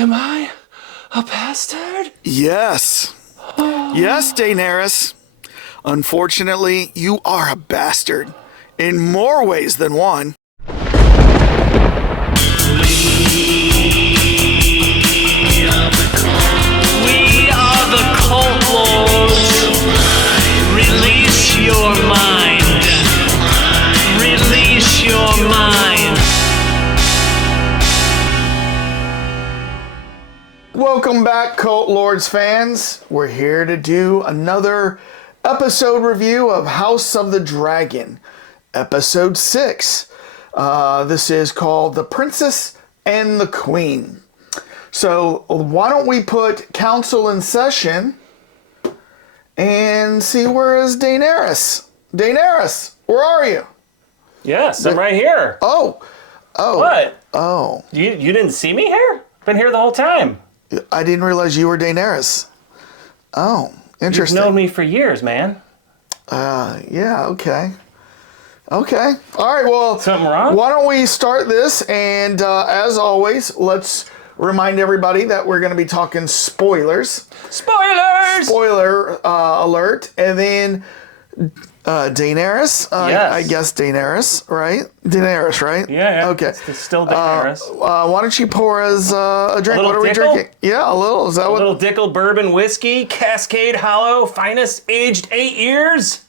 Am I a bastard? Yes. Yes, Daenerys. Unfortunately, you are a bastard. In more ways than one. We are the cult lords. Release your mind. Release your mind. Welcome back, Cult Lords fans. We're here to do another episode review of House of the Dragon, episode 6. This is called The Princess and the Queen. So why don't we put council in session and see where is Daenerys. Daenerys, where are you? Yes, I'm right here. Oh. What? Oh. You didn't see me here? Been here the whole time. I didn't realize you were Daenerys. Oh, interesting. You've known me for years, man. Yeah, okay. Okay. All right, well, Something wrong? Why don't we start this? And as always, let's remind everybody that we're going to be talking spoilers. Spoilers! Spoiler alert. And then Daenerys. Yes. I guess Daenerys, right? Daenerys, right? Yeah. Okay. It's still Daenerys. Why don't you pour us a drink? A What are little we Dickel? drinking? Yeah, a little. Is that A what? little Dickel bourbon whiskey, Cascade Hollow, finest aged 8 years.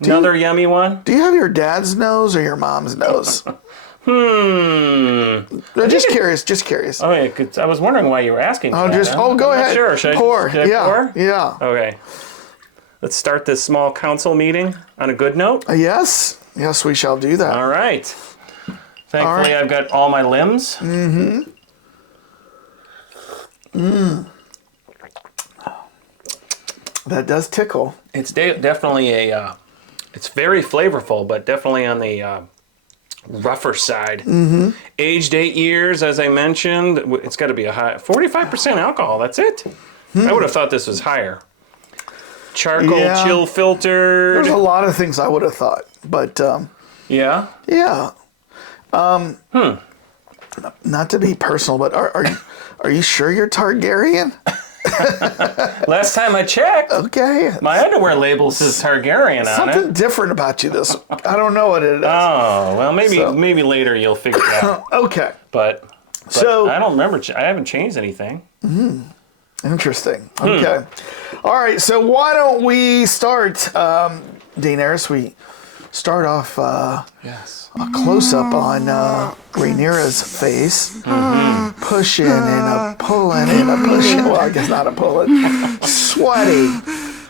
Another yummy one. Do you have your dad's nose or your mom's nose? No, Just curious. Oh, yeah, 'cause I was wondering why you were asking. Oh, that, just huh? go I'm not ahead. Sure. Should Pour. I pour? Yeah. Okay. Let's start this small council meeting on a good note. Yes, we shall do that. All right. Thankfully, I've got all my limbs. That does tickle. It's definitely a. It's very flavorful, but definitely on the rougher side. Aged 8 years, as I mentioned. It's got to be a high 45% alcohol. That's it. I would have thought this was higher. Charcoal Yeah. chill filtered. There's a lot of things I would have thought, but Yeah. yeah. Not to be personal, but are you sure you're Targaryen? Last time I checked, Okay. my underwear label says Targaryen on Something it. different about you this. I don't know what it is. Oh, well, maybe So- maybe later you'll figure it out. Okay. But So I don't remember. I haven't changed anything. interesting. Okay. All right. So why don't we start, Daenerys? We start off Yes. a close up on Rhaenyra's face, pushing and a pulling and a pushing. Well, I guess not a pulling. Sweaty,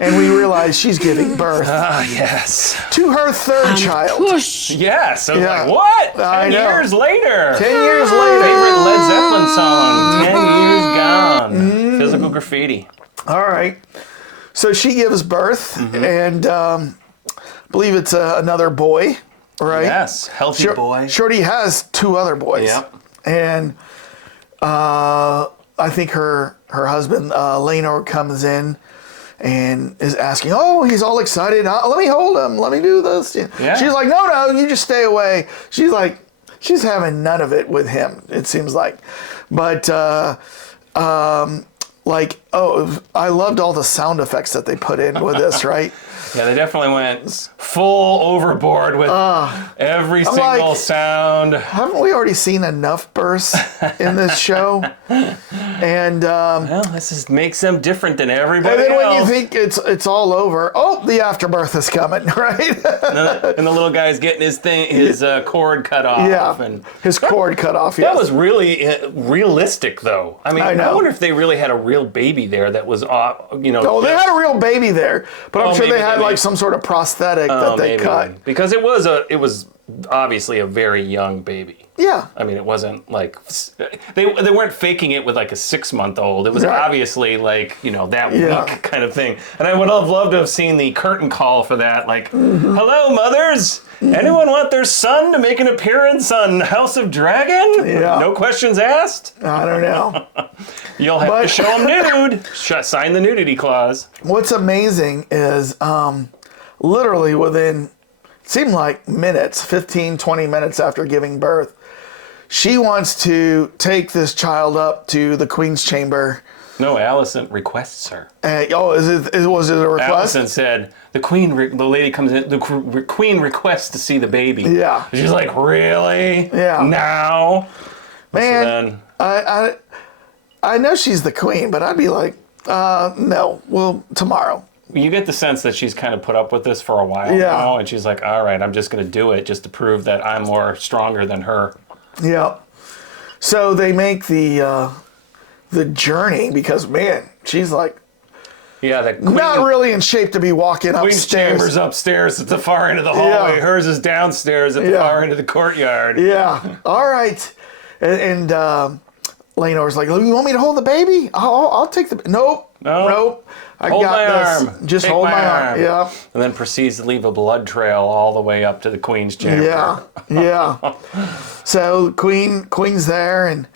and we realize she's giving birth Ah, yes. to her third child. Yes. I was Yeah. like, what? I 10 know. years later. 10 years later. Favorite Led Zeppelin song. 10 years gone. Physical graffiti. All right. So she gives birth, and I believe it's another boy, right? Yes. Healthy boy. Shorty has 2 other boys. Yep. And I think her husband, Laenor, comes in and is asking, oh, he's all excited. Let me hold him. Let me do this. Yeah. She's like, no, you just stay away. She's like, she's having none of it with him, it seems like. But, I loved all the sound effects that they put in with this, right? Yeah, they definitely went full overboard with every single like- sound. Haven't we already seen enough births in this show? And Well, this is makes them different than everybody and then when you else. think it's all over, oh, the afterbirth is coming, right? And the little guy's getting his cord cut off. Yeah, And his cord cut off. that was really realistic, though. I mean, I know. I wonder if they really had a real baby there that was, Oh, they had a real baby there, but I'm Oh, sure maybe they had they like made- some sort of prosthetic that they maybe. cut. Because it was obviously a very young baby. Yeah. I mean, it wasn't like they weren't faking it with like a 6-month-old. It was Right. obviously like that Yeah. week kind of thing. And I would have loved to have seen the curtain call for that. Like, hello, mothers. Anyone want their son to make an appearance on House of Dragon? Yeah. No questions asked. I don't know. You'll have to show him nude. Sign the nudity clause. What's amazing is literally within, it seemed like minutes, 15, 20 minutes after giving birth, she wants to take this child up to the Queen's chamber. No, Allison requests her. Was it a request? Allison said, the lady comes in, the queen requests to see the baby. Yeah. She's like, really? Yeah. Now? Man, I know she's the queen, but I'd be like, no, well, tomorrow. You get the sense that she's kind of put up with this for a while now, and she's like, all right, I'm just going to do it just to prove that I'm more stronger than her. Yeah. So they make the journey because, man, she's like, yeah, not really in shape to be walking Queen's upstairs. chamber's upstairs at the far end of the hallway. Yeah. Hers is downstairs at the far end of the courtyard. Yeah. All right. And Laenor's like, you want me to hold the baby? I'll take the... Nope. I Hold got my this. arm. Just Take hold my my arm. Yeah. And then proceeds to leave a blood trail all the way up to the Queen's chamber. Yeah. Yeah. So Queen's there, and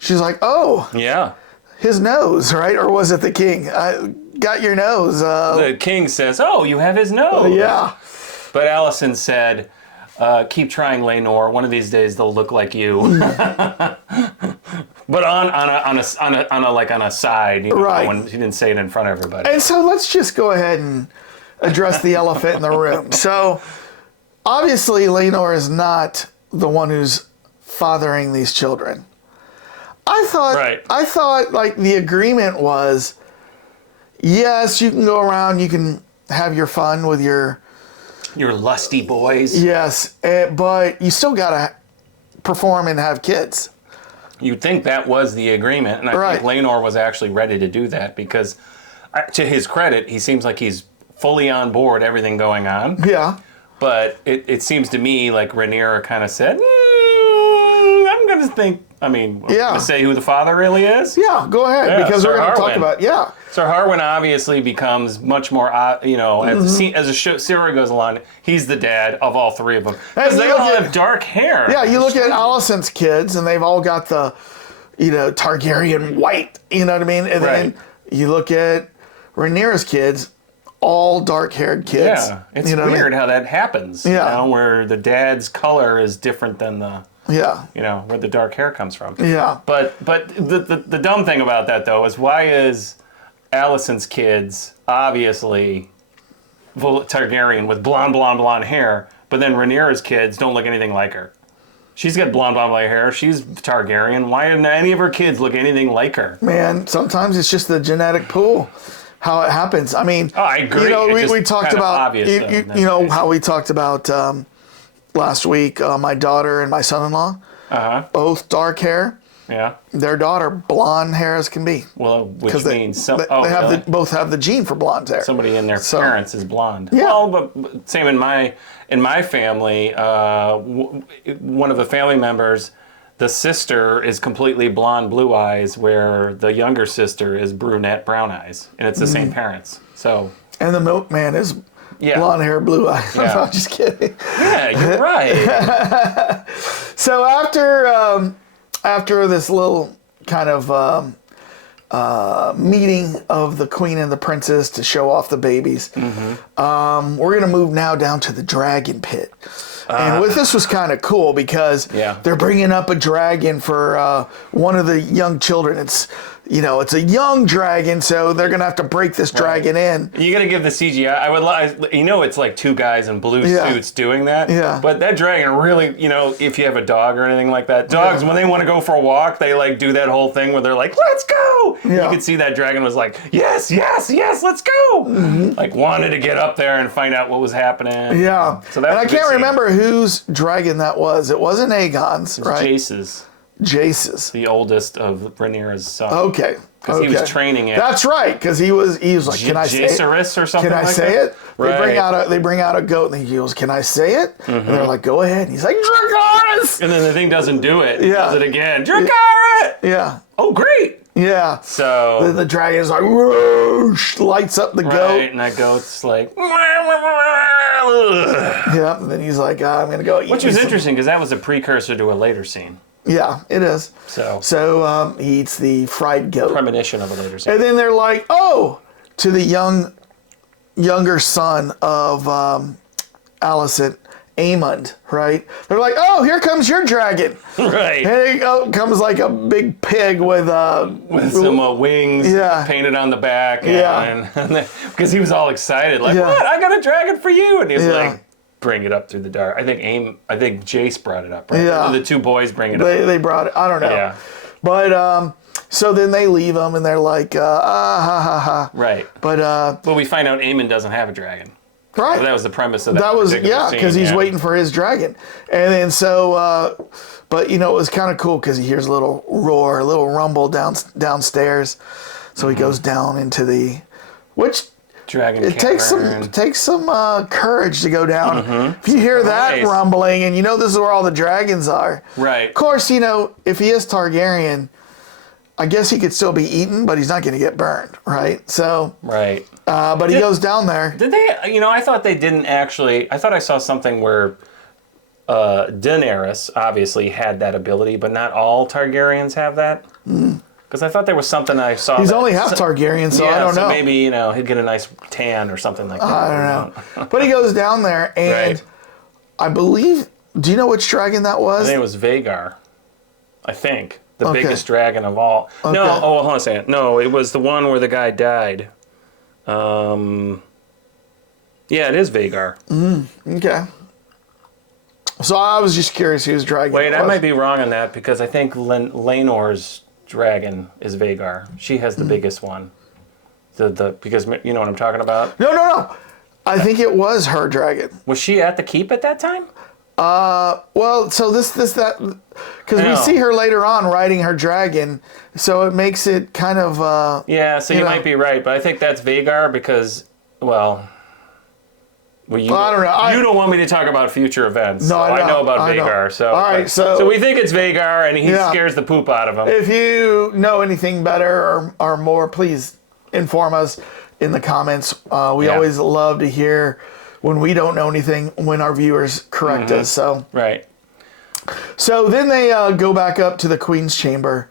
she's like, oh. Yeah. His nose, right? Or was it the king? I got your nose. The king says, oh, you have his nose. Yeah. But Allison said, keep trying, Laenor. One of these days they'll look like you. But on a side, right. When she didn't say it in front of everybody. And so let's just go ahead and address the elephant in the room. So obviously Laenor is not the one who's fathering these children. I thought like the agreement was, yes, you can go around, you can have your fun with your lusty boys. Yes, but you still gotta perform and have kids. You'd think that was the agreement, and I think Laenor was actually ready to do that because, to his credit, he seems like he's fully on board everything going on. Yeah. But it seems to me like Rhaenyra kind of said, I'm going to think, going to say who the father really is? Yeah, go ahead, because Sir we're going to Harwin. talk about, Sir Harwin obviously becomes much more, as the series goes along, he's the dad of all three of them. Because they all have dark hair. Yeah, you look at Alicent's kids, and they've all got the, Targaryen white, you know what I mean? And then you look at Rhaenyra's kids, all dark-haired kids. Yeah, it's weird how that happens, where the dad's color is different than the... Yeah. Where the dark hair comes from. Yeah. But the dumb thing about that, though, is why is Alicent's kids obviously Targaryen with blonde hair, but then Rhaenyra's kids don't look anything like her? She's got blonde hair. She's Targaryen. Why didn't any of her kids look anything like her? Man, sometimes it's just the genetic pool, how it happens. I mean, I agree. We talked about, obvious, how we talked about last week, my daughter and my son-in-law, both dark hair. Yeah. Their daughter, blonde hair as can be. Well, which means both have the gene for blonde hair. Somebody in their parents is blonde. Yeah. Well, but same in my family. One of the family members, the sister is completely blonde, blue eyes, where the younger sister is brunette, brown eyes, and it's the same parents. So. And the milkman is. Yeah. Blonde hair, blue eyes. Yeah. I'm just kidding. Yeah, you're right. So after this little kind of meeting of the queen and the princess to show off the babies, we're going to move now down to the dragon pit. And with this was kind of cool because they're bringing up a dragon for one of the young children. It's a young dragon, so they're gonna have to break this dragon in. You gotta give the CGI. I would, it's like two guys in blue suits doing that. Yeah. But that dragon really, if you have a dog or anything like that, dogs when they want to go for a walk, they like do that whole thing where they're like, "Let's go!" Yeah. You could see that dragon was like, "Yes, yes, yes, let's go!" Like wanted to get up there and find out what was happening. Yeah. So that. And I can't remember whose dragon that was. It wasn't Aegon's, right? Jace's. The oldest of Rhaenyra's sons. Okay. Because he was training it. That's right, because he was like, can I say it? Or something can I like say that? it? Right. They bring out a goat and he goes, can I say it? And they're like, go ahead. And he's like, Dracarys! And then the thing doesn't do it. He does it again. Dracarys! Yeah. Oh, great! Yeah. So then the dragon's like, whoosh, lights up the goat. Right, and that goat's like, yeah. And then he's like, I'm gonna go eat. Which was interesting because that was a precursor to a later scene. Yeah, it is. So he eats the fried goat. Premonition of a later scene. And then they're like, oh, to the younger son of Alicent Aemond, right? They're like, oh, here comes your dragon. Right. And it comes like a big pig with some wings painted on the back. Because he was all excited, like, what? I got a dragon for you. And he was like, bring it up through the dark. I think Jace brought it up, right? Yeah. The two boys bring it up. They brought it. I don't know. Yeah. But so then they leave him and they're like, ha ha ha. Right. But we find out Aemon doesn't have a dragon. right. Well, that was the premise of that. That was scene, because he's waiting for his dragon, and then so. But it was kind of cool because he hears a little roar, a little rumble downstairs. So he goes down into which dragon. It takes some courage to go down. If you hear that rumbling, and this is where all the dragons are. Right. Of course, if he is Targaryen, I guess he could still be eaten, but he's not going to get burned, right? So. Right. But he goes down there. Did they? I thought they didn't actually. I thought I saw something where Daenerys obviously had that ability, but not all Targaryens have that. Because I thought there was something I saw. He's only half Targaryen, so I don't know. Maybe he'd get a nice tan or something like that. I don't know. But he goes down there, and I believe. Do you know which dragon that was? I think it was Vhagar. I think the biggest dragon of all. Okay. No, hold on a second. No, it was the one where the guy died. Yeah, it is Vhagar. Okay. So I was just curious whose dragon. Wait, I might be wrong on that because I think Laenor's dragon is Vhagar. She has the biggest one. Because you know what I'm talking about? No. I think it was her dragon. Was she at the keep at that time? Well, so that because we see her later on riding her dragon, so it makes it kind of yeah. So you might be right, but I think that's Vhagar because you I don't know. You don't want me to talk about future events. No, I know about Vhagar. So all right, so we think it's Vhagar, and he scares the poop out of him. If you know anything better or more, please inform us in the comments. We always love to hear when we don't know anything, when our viewers correct us. So right. So then they go back up to the Queen's chamber,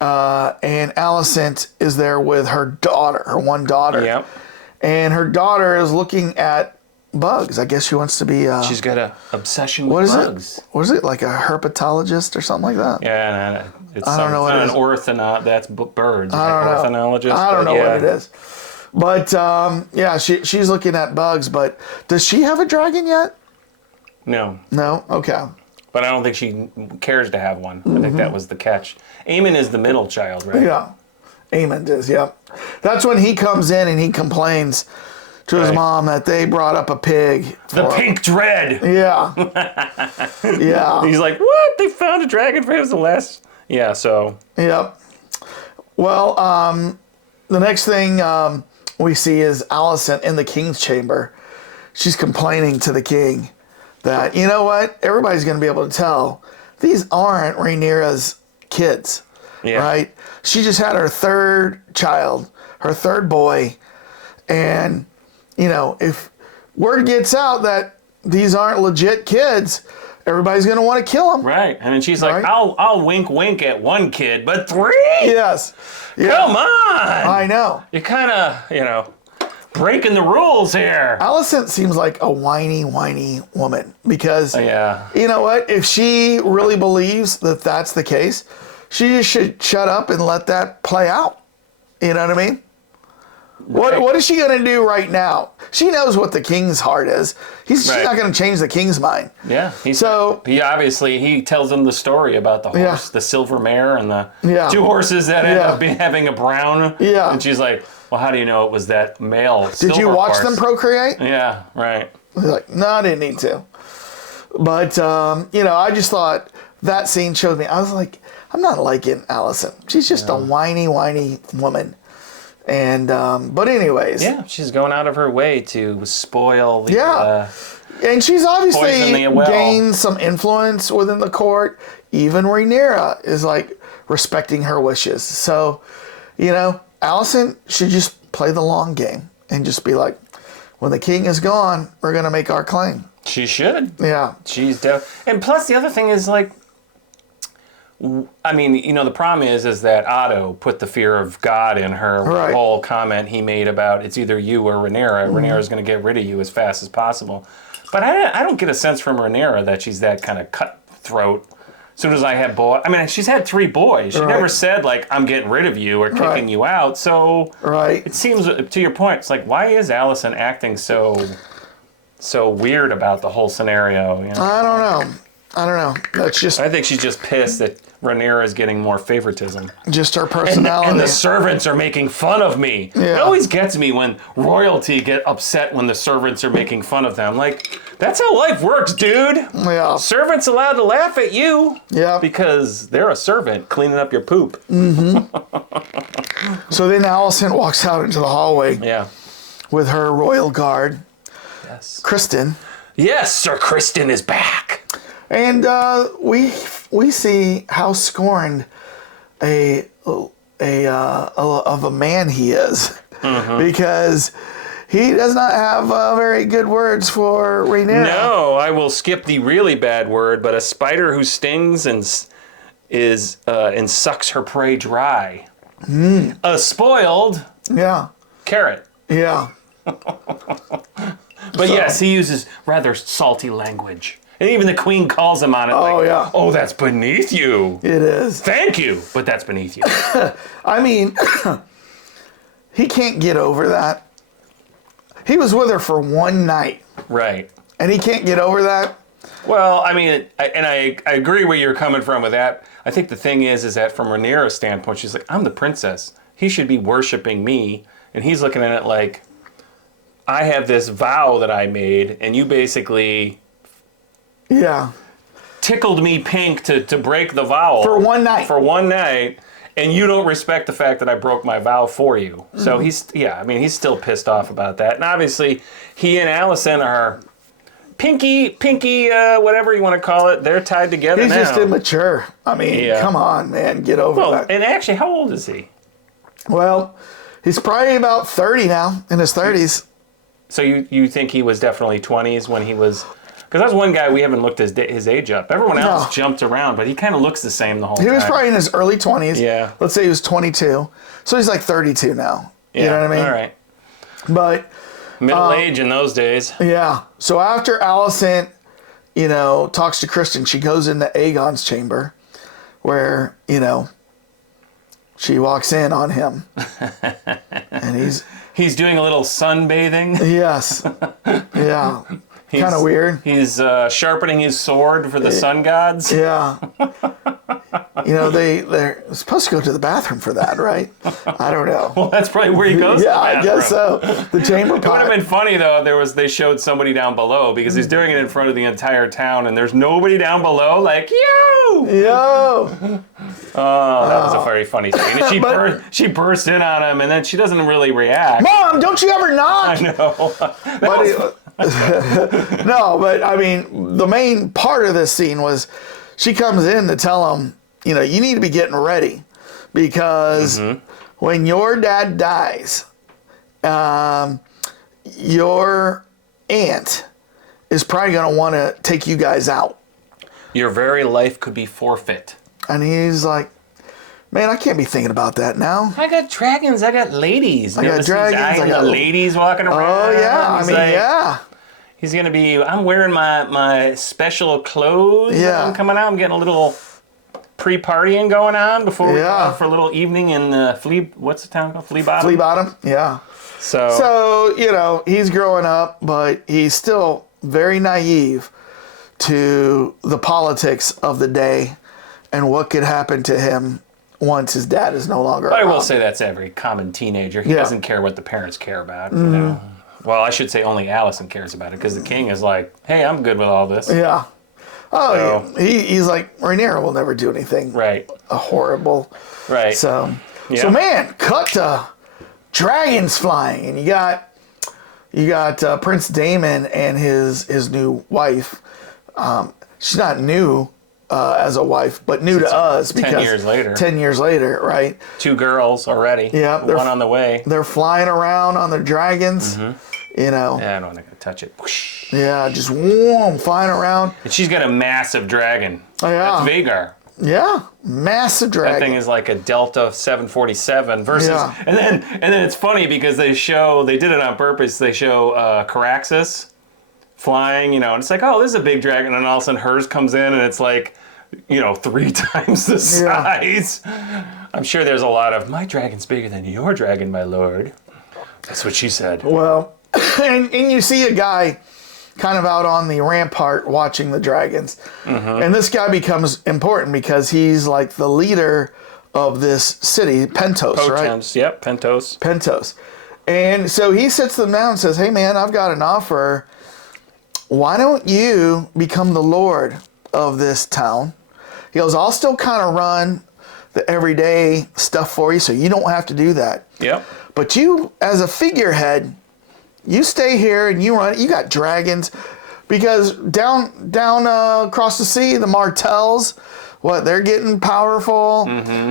and Alicent is there with her one daughter. Yep. And her daughter is looking at bugs. I guess she wants to be. She's got an obsession with bugs. What is it, like a herpetologist or something like that? Yeah, I don't know what it is. An orthonologist. That's birds. I don't know. Ornithologist. I don't know what it is. But she's looking at bugs. But does she have a dragon yet? No. No. Okay. But I don't think she cares to have one. I think that was the catch. Aemon is the middle child, right? Yeah. Aemon is. Yep. That's when he comes in and he complains to his mom that they brought up a pig. The pink dread. Yeah. Yeah. He's like, what? They found a dragon for him the last. Yeah. So. Yep. Well, the next thing we see is Alicent in the king's chamber. She's complaining to the king that, you know what? Everybody's going to be able to tell these aren't Rhaenyra's kids, right? She just had her third child, her third boy, and if word gets out that these aren't legit kids, everybody's going to want to kill them. Right. And then she's like, I'll wink at one kid, but three? Yes. Yeah. Come on. I know. You're kind of, breaking the rules here. Alicent seems like a whiny woman because, yeah. You know what? If she really believes that that's the case, she just should shut up and let that play out. You know what I mean? Right. What is she going to do right now? She knows what the king's heart is. She's not going to change the king's mind. Yeah. He tells him the story about the horse, the silver mare, and the two horses that end up having a brown. Yeah. And she's like, well, how do you know it was that male Did you watch them procreate? Yeah, right. He's like, no, I didn't need to. But, I just thought that scene showed me. I was like, I'm not liking Alicent. She's just a whiny woman. And but anyways, she's going out of her way to spoil the and she's obviously gained some influence within the court. Even Rhaenyra is like respecting her wishes. So Alicent should just play the long game and just be like, when the king is gone, we're gonna make our claim. She should. Yeah, she's and plus the other thing is like, I mean, the problem is that Otto put the fear of God in her. Right. The whole comment he made about it's either you or Rhaenyra. Rhaenyra is going to get rid of you as fast as possible. But I don't get a sense from Rhaenyra that she's that kind of cutthroat. As soon as I have boys, I mean, she's had 3 boys. She never said like, "I'm getting rid of you" or kicking you out. So it seems, to your point, it's like, why is Alicent acting so weird about the whole scenario? You know? I don't know. That's just. I think she's just pissed that Rhaenyra is getting more favoritism. Just her personality. And the servants are making fun of me. Yeah. It always gets me when royalty get upset when the servants are making fun of them. Like, that's how life works, dude. Yeah. Servants allowed to laugh at you. Yeah. Because they're a servant cleaning up your poop. Mm-hmm. So then Alicent walks out into the hallway. Yeah. With her royal guard. Yes. Kristen. Yes, Sir Kristen is back. And we see how scorned of a man he is, because he does not have very good words for Rhaenyra. No, I will skip the really bad word, but a spider who stings and sucks her prey dry. A spoiled carrot. Yeah. But yes, he uses rather salty language. And even the queen calls him on it. Oh, that's beneath you. It is. Thank you, but that's beneath you. I mean, he can't get over that. He was with her for one night. Right. And he can't get over that? Well, I mean, I agree where you're coming from with that. I think the thing is that from Rhaenyra's standpoint, she's like, I'm the princess. He should be worshiping me. And he's looking at it like, I have this vow that I made, and you basically... tickled me pink to break the vow. For one night. For one night. And you don't respect the fact that I broke my vow for you. So he's still pissed off about that. And obviously, he and Alicent are pinky, whatever you want to call it. They're tied together now. He's just immature. I mean, come on, man. Get over that. And actually, how old is he? Well, he's probably about 30 now, in his 30s. So you think he was definitely 20s when he was... Because that's one guy we haven't looked his age up. Everyone else jumped around, but he kind of looks the same the whole time. He was probably in his early 20s. Yeah. Let's say he was 22. So he's like 32 now. You know what I mean? All right. But... Middle age in those days. Yeah. So after Alicent, talks to Kristen, she goes into Aegon's chamber where, she walks in on him. And he's doing a little sunbathing. Yes. Yeah. Kind of weird. He's sharpening his sword for the sun gods. Yeah. They're supposed to go to the bathroom for that, right? I don't know. Well, that's probably where he goes. Yeah, I guess so. The chamber pot. It would have been funny though. They showed somebody down below because he's doing it in front of the entire town, and there's nobody down below. Like yo. Oh, that was a very funny scene. And she bursts in on him, and then she doesn't really react. Mom, don't you ever knock? I know. No, but I mean, the main part of this scene was she comes in to tell him, you need to be getting ready because when your dad dies, your aunt is probably going to want to take you guys out. Your very life could be forfeit. And he's like, man, I can't be thinking about that now. I got dragons. I got ladies. I got dragons. I got ladies walking around. Oh, yeah. He's going to be, I'm wearing my special clothes. Yeah. I'm coming out. I'm getting a little pre-partying going on before we go out for a little evening in what's the town called? Flea Bottom? Flea Bottom, yeah. So, he's growing up, but he's still very naive to the politics of the day and what could happen to him once his dad is no longer around. I will say that's every common teenager. He doesn't care what the parents care about, you know. Well, I should say only Alicent cares about it because the king is like, hey, I'm good with all this. Yeah. Oh, yeah. He's like, Rhaenyra will never do anything horrible. Right. So man, cut to dragons flying, and you got Prince Daemon and his new wife. She's not new as a wife, but new to us because 10 years later. 10 years later, right? 2 girls already. Yeah, one on the way. They're flying around on their dragons. Yeah, I don't want to touch it. Whoosh. Yeah, just warm, flying around. And she's got a massive dragon. Oh, yeah. That's Vhagar. Yeah, massive dragon. That thing is like a Delta 747 versus, and then it's funny because they did it on purpose. They show Caraxes flying, and it's like, oh, this is a big dragon, and all of a sudden hers comes in and it's like, 3 times the size. I'm sure there's a lot of, my dragon's bigger than your dragon, my lord. That's what she said. Well, and you see a guy kind of out on the rampart watching the dragons. And this guy becomes important because he's like the leader of this city, Pentos, right? Yep, Pentos. Pentos. And so he sits them down and says, hey, man, I've got an offer. Why don't you become the lord of this town? He goes, I'll still kind of run the everyday stuff for you, so you don't have to do that. Yep. But you, as a figurehead, you stay here and you run. You got dragons, because down across the sea, the Martels, they're getting powerful.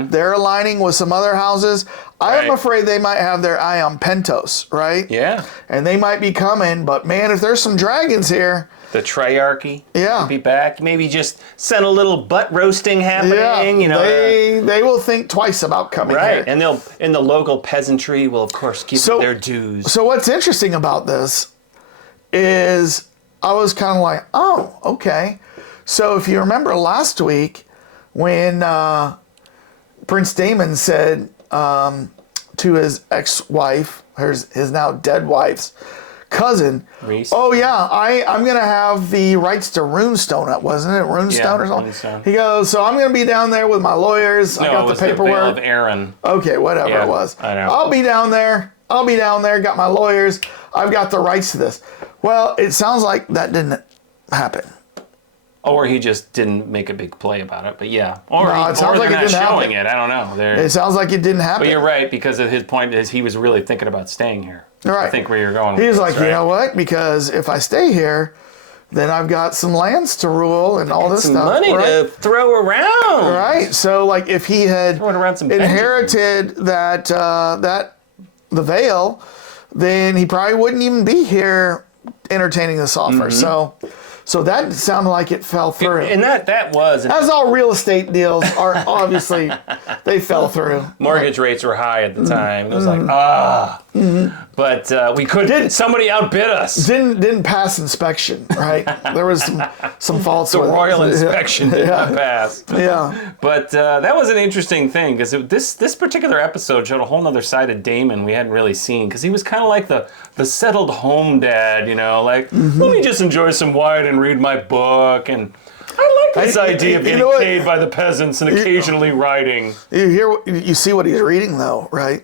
They're aligning with some other houses. I am afraid they might have their eye on Pentos, right? Yeah. And they might be coming, but man, if there's some dragons here. The triarchy. Yeah. Be back. Maybe just send a little butt roasting happening. They will think twice about coming here. And the local peasantry will of course give their dues. So what's interesting about this is I was kind of like, oh, okay. So if you remember last week when Prince Damon said to his ex-wife, his now dead wife's cousin, Reese. oh yeah, I'm gonna have the rights to Runestone, wasn't it? Runestone or something. Runestone. He goes, so I'm gonna be down there with my lawyers. I got the paperwork. The Veil of Aaron. Okay, whatever it was. I know. I'll be down there. Got my lawyers. I've got the rights to this. Well, it sounds like that didn't happen. Or he just didn't make a big play about it, but yeah. Or it sounds like they're it not didn't showing happen. it. I don't know. It sounds like it didn't happen. But you're right, because of his point is he was really thinking about staying here. Right. I think where you're going with He's this, like, right? you know what? Because if I stay here, then I've got some lands to rule and all this some stuff. money to throw around. Right. So like if he had Throwing around some inherited the veil, then he probably wouldn't even be here entertaining this offer. So that sounded like it fell through. And that was... As all real estate deals are, obviously, they fell through. Mortgage rates were high at the time. It was like, But we couldn't... Somebody outbid us. Didn't pass inspection, right? There was some faults The with it. royal inspection did not pass. Yeah. But that was an interesting thing, because this particular episode showed a whole other side of Damon we hadn't really seen, because he was kind of like the settled home dad, like, let me just enjoy some wine and read my book, and I like this idea of getting paid by the peasants and occasionally riding. You see what he's reading, though, right?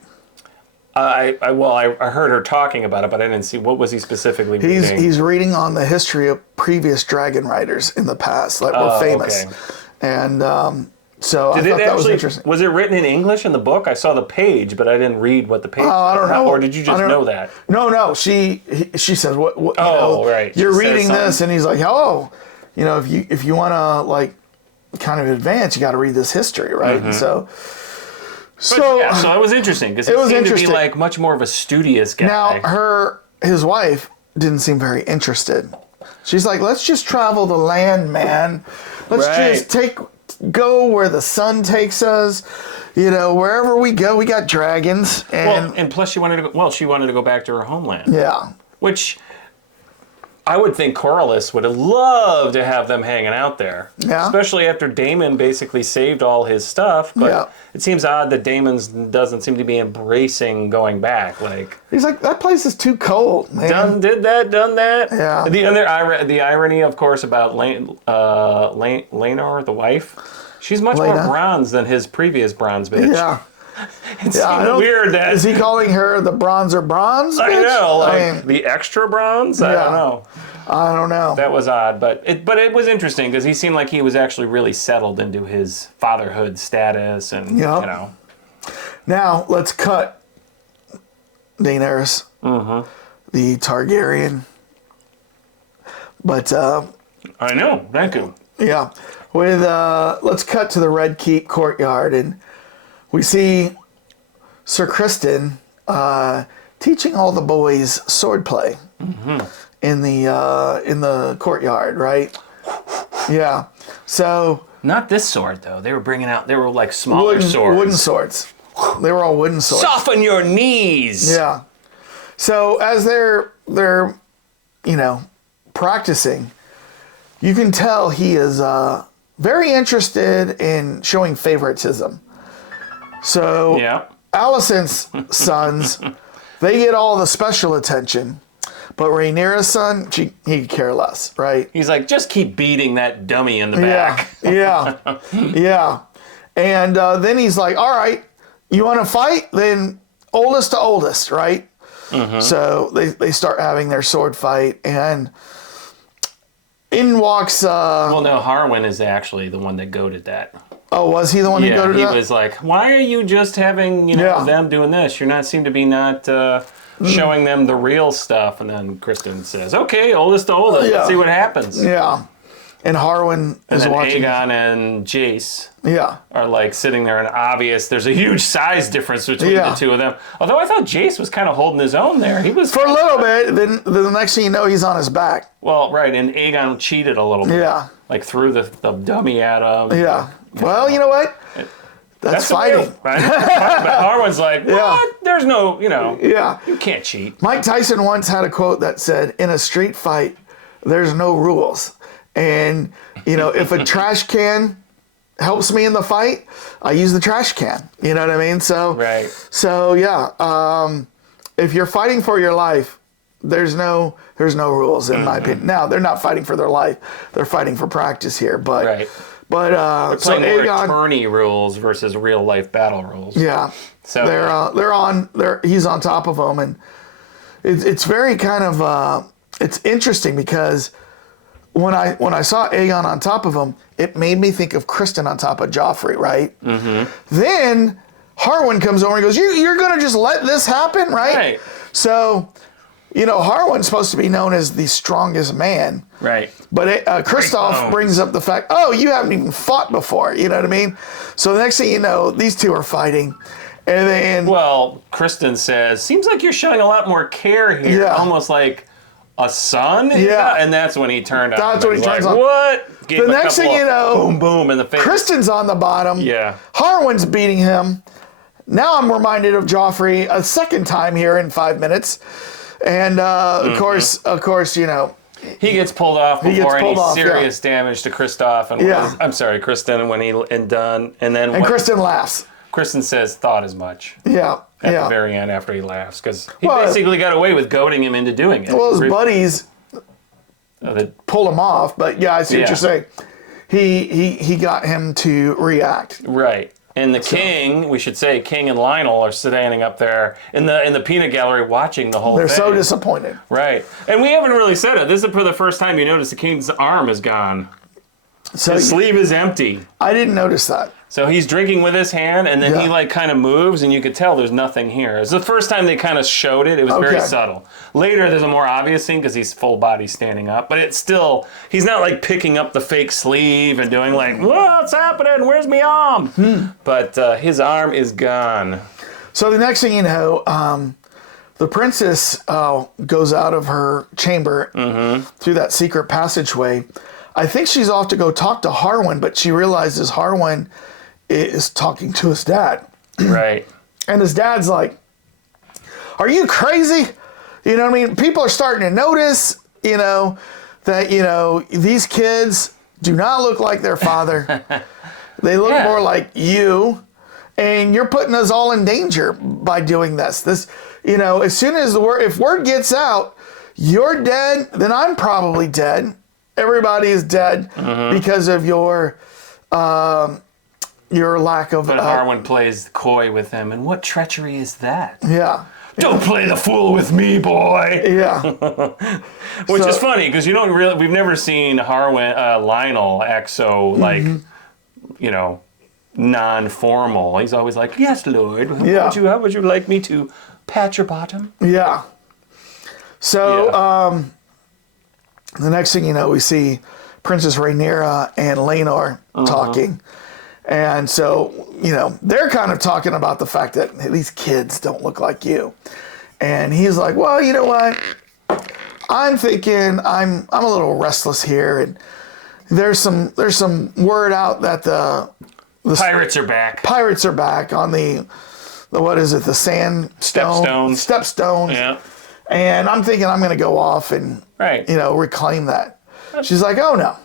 I heard her talking about it, but I didn't see what was he specifically reading. He's reading on the history of previous dragon riders in the past, like were famous, okay. And so I thought that was interesting. Was it written in English in the book? I saw the page, but I didn't read what the page. I don't know. Or did you just know that? No. She says what? Right. You're reading this, and he's like, if you want to like kind of advance, you got to read this history, right? And so it was interesting because it seemed to be like much more of a studious guy. Now his wife didn't seem very interested. She's like, let's just travel the land, man. Let's just go where the sun takes us. Wherever we go, we got dragons. And plus she wanted to go back to her homeland. Yeah. Which I would think Corliss would have loved to have them hanging out there. Yeah. Especially after Damon basically saved all his stuff. But it seems odd that Damon doesn't seem to be embracing going back. Like, he's like, that place is too cold, man. Done that. Yeah. The irony, of course, about Lenore, the wife. She's much more bronze than his previous bronze bitch. Yeah. It's weird that... Is he calling her the bronzer bronze bitch? I know, the extra bronze? I don't know. That was odd, but it was interesting because he seemed like he was actually really settled into his fatherhood status and, Now, let's cut Daenerys, the Targaryen. But... I know, thank you. Yeah. Let's cut to the Red Keep courtyard, and we see Sir Criston teaching all the boys swordplay in the courtyard, right? Yeah. So not this sword though. They were like smaller swords. Wooden swords. They were all wooden swords. Soften your knees. Yeah. So as they're practicing, you can tell he is very interested in showing favoritism. So Yeah. Alicent's sons, they get all the special attention, but Rhaenyra's son, he could care less, right? He's like, just keep beating that dummy in the back. Yeah. And then he's like, all right, you want to fight? Then oldest to oldest, right? Mm-hmm. So they start having their sword fight, and in walks... well, no, Harwin is actually the one that goaded that. Oh, was he the one who goaded that? Yeah, he was like, why are you just having, them doing this? You're not seem to be showing them the real stuff. And then Kristen says, okay, oldest to oldest, let's see what happens. Yeah. And Harwin is watching. Aegon and Jace Yeah. are like sitting there, and there's a huge size difference between the two of them. Although I thought Jace was kind of holding his own there. He was for a little bit. Then the next thing you know, he's on his back. Well, right, and Aegon cheated a little bit. Yeah. Like threw the dummy at him. Yeah. Well, you know what? That's fighting. But Harwin's like, what? There's no, Yeah. you can't cheat. Mike Tyson once had a quote that said, in a street fight, there's no rules. And, if a trash can helps me in the fight, I use the trash can. You know what I mean? So, right. So yeah, if you're fighting for your life, there's no rules in my opinion. Now, they're not fighting for their life. They're fighting for practice here. But, right. But so Aegon, attorney rules versus real life battle rules. Yeah. So he's on top of them, and it's very kind of it's interesting because when I saw Aegon on top of him, it made me think of Kristen on top of Joffrey, right? Mm-hmm. Then Harwin comes over and goes, "You're gonna just let this happen, right?" Right. So, Harwin's supposed to be known as the strongest man. Right. But Kristoff brings up the fact, you haven't even fought before. You know what I mean? So the next thing you know, these two are fighting. And then... Well, Kristen says, seems like you're showing a lot more care here. Yeah. Almost like a son? Yeah. And that's when he turned on. That's when he turns on. What? Gave the next thing you know... Boom, boom in the face. Kristen's on the bottom. Yeah. Harwin's beating him. Now I'm reminded of Joffrey a second time here in 5 minutes. And, of course, he gets pulled off before any off, serious damage to Kristoff. And I'm sorry, Kristen, when done. And Kristen laughs. Kristen says, thought as much. Yeah. At the very end after he laughs. Because he basically got away with goading him into doing it. Well, his buddies pulled him off. But, I see what you're saying. He got him to react. Right. And the king, we should say, King and Lionel are standing up there in the peanut gallery watching the whole thing. They're so disappointed. Right. And we haven't really said it. This is for the first time you notice the king's arm is gone. So his sleeve is empty. I didn't notice that. So he's drinking with his hand, and then he kind of moves, and you could tell there's nothing here. It's the first time they kind of showed it. It was very subtle. Later, there's a more obvious thing because he's full body standing up, but it's still, he's not like picking up the fake sleeve and doing like, what's happening? Where's my arm? But his arm is gone. So the next thing you know, the princess goes out of her chamber through that secret passageway. I think she's off to go talk to Harwin, but she realizes Harwin is talking to his dad. Right. And his dad's like, are you crazy? You know what I mean? People are starting to notice, that, these kids do not look like their father. They look more like you. And you're putting us all in danger by doing this. This, as soon as if word gets out, you're dead, then I'm probably dead. Everybody is dead because of your lack of... But Harwin plays coy with him, and what treachery is that? Yeah. Don't play the fool with me, boy! Yeah. Which is funny, because we've never seen Lionel act so, non-formal. He's always like, yes, Lord, how would you like me to pat your bottom? Yeah. So, the next thing you know, we see Princess Rhaenyra and Laenor talking. And so, they're kind of talking about the fact that these kids don't look like you. And he's like, well, you know what? I'm thinking I'm a little restless here. And there's some word out that the pirates are back. Pirates are back on the what is it? The sandstone? Stepstones. Stepstones. Yeah. And I'm thinking I'm going to go off and, Right. reclaim that. She's like, oh, no.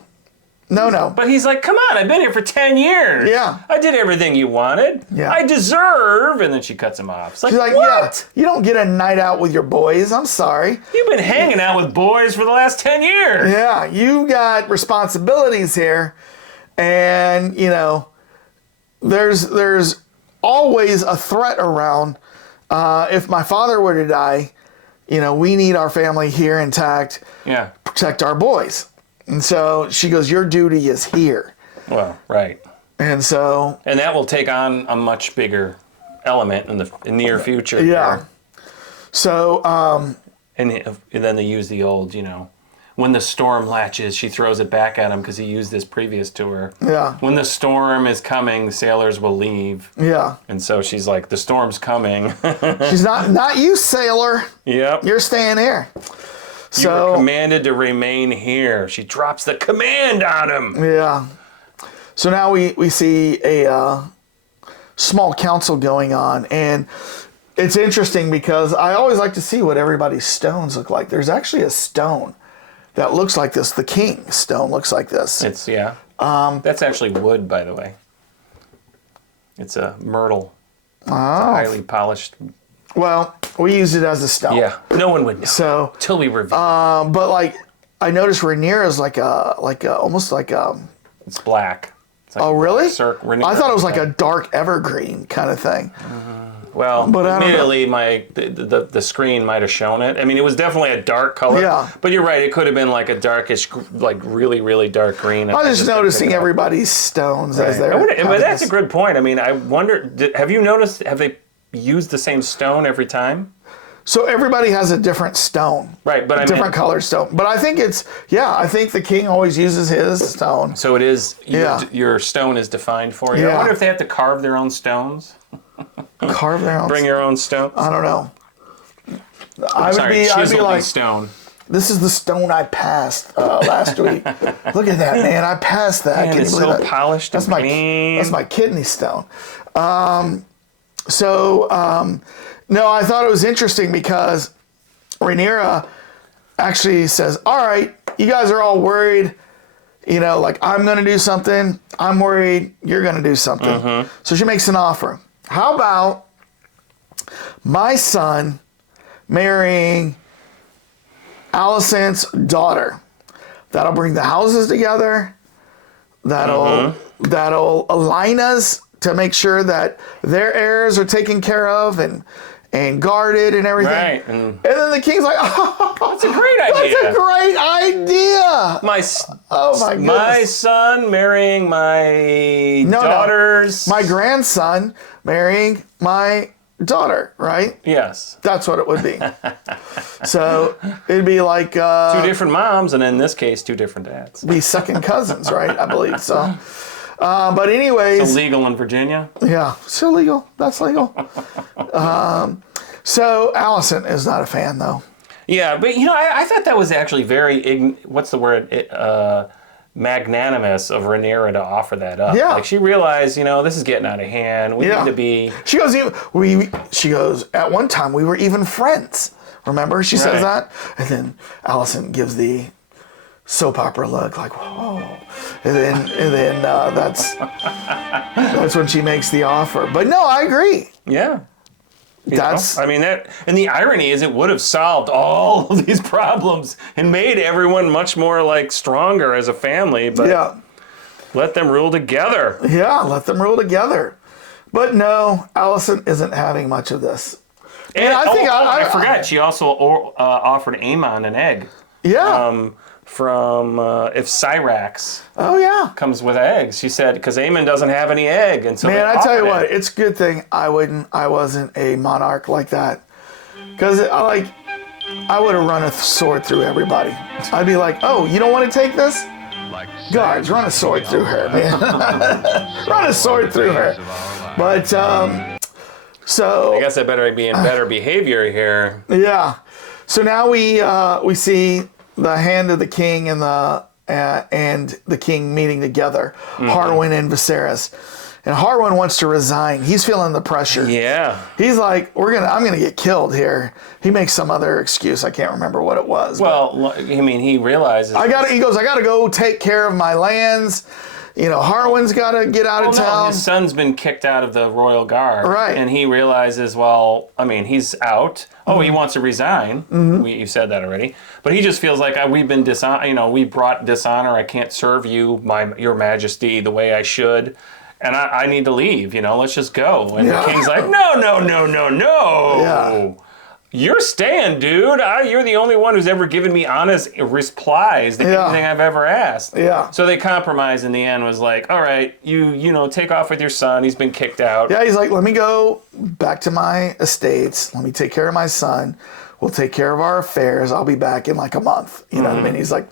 No. But he's like, come on, I've been here for 10 years. Yeah. I did everything you wanted. Yeah. I deserve. And then she cuts him off. It's like, She's like, what? yeah, you don't get a night out with your boys. I'm sorry. You've been hanging out with boys for the last 10 years. Yeah, you got responsibilities here. And, there's always a threat around. If my father were to die, we need our family here intact. Yeah. Protect our boys. And so she goes, your duty is here. Well, right. And so... And that will take on a much bigger element in the near future. Yeah. There. So... And then they use the old, when the storm latches, she throws it back at him because he used this previous to her. Yeah. When the storm is coming, sailors will leave. Yeah. And so she's like, the storm's coming. She's not you, sailor. Yep. You're staying here. You were commanded to remain here. She drops the command on him. Yeah. So now we see a small council going on, and it's interesting because I always like to see what everybody's stones look like. There's actually a stone that looks like this. The king's stone looks like this. That's actually wood, by the way. It's a myrtle. It's a highly polished. Well, we use it as a stone. Yeah, no one would know. So till we reveal. But like, I noticed Rhaenyra's like almost like a. It's black. It's like Oh really? Rhaenyra, I thought it was like a dark evergreen kind of thing. Well, but admittedly, the screen might have shown it. I mean, it was definitely a dark color. Yeah. But you're right. It could have been like a darkish, like really, really dark green. I was just noticing everybody's stones as they're. But that's a good point. I mean, I wonder. Have you noticed? Have they used the same stone every time? So everybody has a different stone. Right, but different colored stone. But I think I think the king always uses his stone. So it is. Your stone is defined for you. Yeah. I wonder if they have to carve their own stones. Carve their own. Bring your own stone. I don't know. I'd be like, stone. This is the stone I passed last week. Look at that, man! I passed that. Man, it's so polished. That's and clean. That's my kidney stone. No, I thought it was interesting because Rhaenyra actually says, "All right, you guys are all worried. Like I'm going to do something. I'm worried you're going to do something." Mm-hmm. So she makes an offer. How about my son marrying Alicent's daughter? That'll bring the houses together. That'll align us to make sure that their heirs are taken care of and guarded and everything. Right. And then the king's like, oh, that's a great idea. That's a great idea. Oh my goodness. My son marrying my daughter's. My grandson marrying my daughter, right? Yes. That's what it would be. So it'd be like... two different moms, and in this case, two different dads. Be second cousins, right? I believe so. But anyways... It's illegal in Virginia? Yeah, it's illegal. That's legal. So Alicent is not a fan, though. Yeah, but I thought that was actually very, what's the word, magnanimous of Rhaenyra to offer that up. Yeah. Like she realized, this is getting out of hand. We need to be... She goes, at one time we were even friends. Remember? She says that? And then Alicent gives the soap opera look like, whoa. And then that's when she makes the offer. But no, I agree. Yeah. And the irony is it would have solved all of these problems and made everyone much more stronger as a family, but let them rule together. Yeah, let them rule together. But no, Alicent isn't having much of this. And I forgot, she also offered Aemon an egg. Yeah. From if Cyrax comes with eggs. She said, because Aemon doesn't have any egg. And so man, I tell you what, it's a good thing I wasn't a monarch like that. Because I would have run a sword through everybody. I'd be like, oh, you don't want to take this? Guards, run a sword through her, man. Run a sword through her. But, so... I guess I better be in better behavior here. Yeah. So now we see the hand of the king and the king meeting together, Harwin and Viserys. And Harwin wants to resign. He's feeling the pressure. Yeah. He's like, I'm gonna get killed here. He makes some other excuse. I can't remember what it was. Well, I mean, he realizes. He goes, I gotta go take care of my lands. Harwin's gotta get out of town. His son's been kicked out of the Royal Guard. Right. And he realizes, he's out. Oh, he wants to resign. You said that already. But he just feels like we've been we brought dishonor. I can't serve you, your majesty, the way I should. And I need to leave, let's just go. And the king's like, no. Yeah. You're staying, dude. You're the only one who's ever given me honest replies to anything I've ever asked. Yeah. So they compromised in the end, was like, all right, you take off with your son. He's been kicked out. Yeah, he's like, let me go back to my estates. Let me take care of my son. We'll take care of our affairs. I'll be back in like a month. You know what I mean? He's like,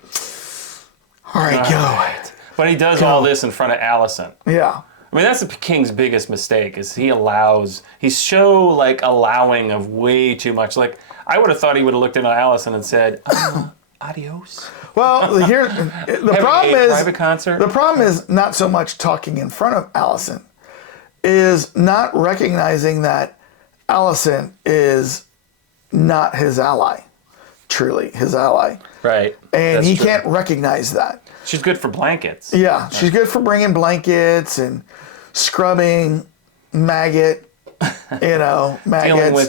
all right, go. Right. But he does all this in front of Allison. Yeah. I mean, that's the king's biggest mistake, is he's so allowing of way too much. Like, I would have thought he would have looked at Allison and said, adios. Well, the problem is private concert. The problem is not so much talking in front of Allison, is not recognizing that Allison is not his ally, truly his ally. Right. And That's he true. can't recognize that. She's good for blankets. Yeah, she's good for bringing blankets and scrubbing maggots.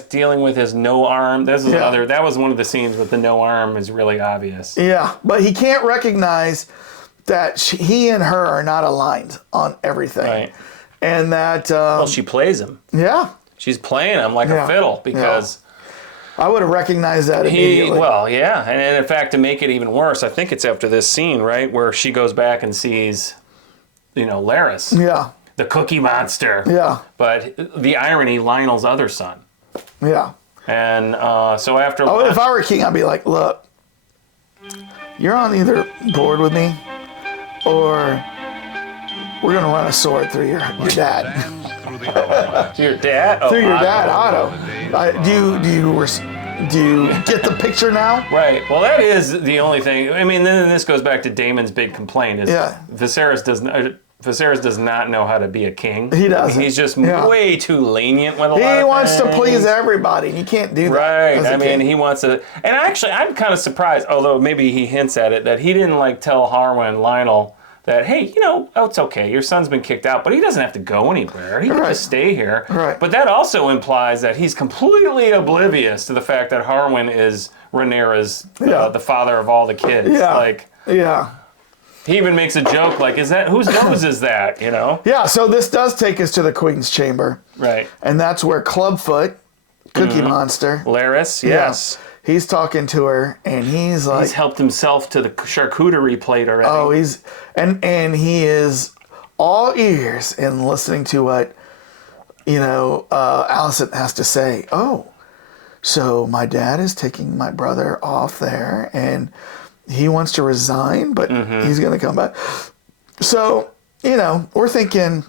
Dealing with his no arm. That was one of the scenes with the no arm is really obvious. Yeah, but he can't recognize that he and her are not aligned on everything. Right. And that... she plays him. Yeah. She's playing him like a fiddle because... I would have recognized that immediately. And in fact, to make it even worse, I think it's after this scene, right, where she goes back and sees, Laris. Yeah. The cookie monster. Yeah. But the irony, Lionel's other son. Yeah. And so after... Oh, if I were king, I'd be like, look, you're on either board with me or we're going to run a sword through your dad. Your dad? Through your dad, Otto. Do you get the picture now? Right. Well, that is the only thing. I mean, then this goes back to Damon's big complaint is Viserys does not know how to be a king. He doesn't. He's just way too lenient with a lot of things. He wants to please everybody. You can't do that. Right. I mean, he wants to... And actually, I'm kind of surprised, although maybe he hints at it, that he didn't tell Lionel that, hey, it's okay. Your son's been kicked out, but he doesn't have to go anywhere. He can just stay here. Right. But that also implies that he's completely oblivious to the fact that Harwin is Rhaenyra's, the father of all the kids. Yeah. He even makes a joke whose nose is that, Yeah, so this does take us to the Queen's chamber. Right. And that's where Clubfoot, Cookie Monster. Laris, yes. He's talking to her, and he's like... He's helped himself to the charcuterie plate already. Oh, and he is all ears and listening to what, Allison has to say. Oh, so my dad is taking my brother off there, and he wants to resign, but he's going to come back. So, I'm thinking,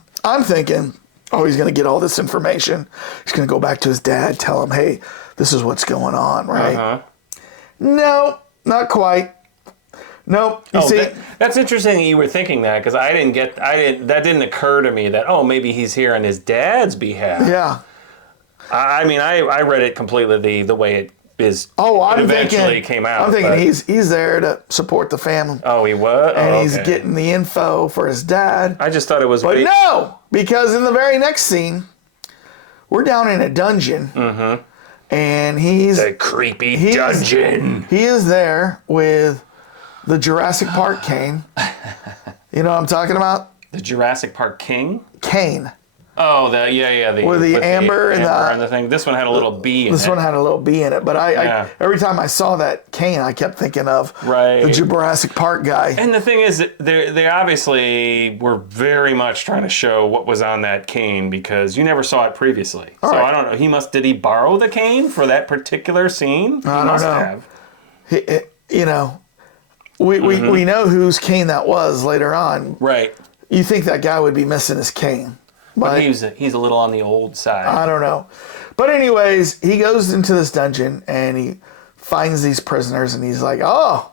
oh, he's going to get all this information. He's going to go back to his dad, tell him, hey, this is what's going on, right? No, not quite. Nope. That's interesting that you were thinking that, because that didn't occur to me that, maybe he's here on his dad's behalf. Yeah. I mean, I read it completely the way it is. Came out. I'm thinking he's there to support the family. Oh, he was? And he's getting the info for his dad. I just thought it was... But no! Because in the very next scene, we're down in a dungeon. And he's... a creepy dungeon. He is there with the Jurassic Park cane. You know what I'm talking about? The Jurassic Park King? Cane. Oh, with the amber and the thing. This one had a little bee in it. This one had a little bee in it. But I every time I saw that cane, I kept thinking of the Jurassic Park guy. And the thing is, they obviously were very much trying to show what was on that cane, because you never saw it previously. I don't know. Did he borrow the cane for that particular scene? I don't know. We know whose cane that was later on. Right. You think that guy would be missing his cane. But he's a little on the old side. I don't know. But anyways, he goes into this dungeon and he finds these prisoners and he's like, oh,